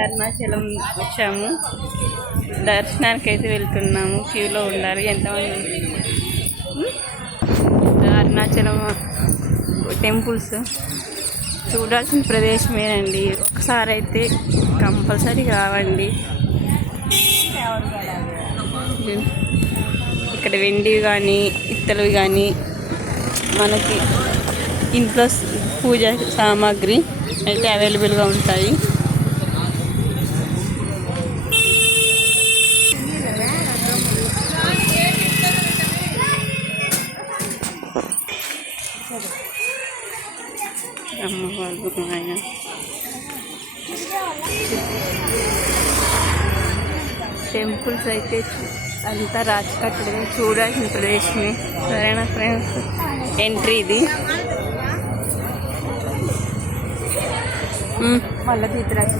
అరుణాచలం వచ్చాము. దర్శనానికి అయితే వెళ్తున్నాము. క్యూలో ఉండాలి. ఎంతమంది అరుణాచలం టెంపుల్స్ చూడాల్సిన ప్రదేశమేనండి. ఒకసారి అయితే కంపల్సరీ రావండి. ఇక్కడ వెండివి కానీ ఇత్తడివి కానీ మనకి ఇంట్లో పూజ సామాగ్రి అయితే అవైలబుల్గా ఉంటాయి. అమ్మవాళ్ళు ఆయన టెంపుల్స్ అయితే అంతా రాజకట్టడమే చూడాల్సిన ప్రదేశమే. సరేనా ఫ్రెండ్స్, ఎంట్రీ ఇది. మళ్ళీ తీర్థరాజు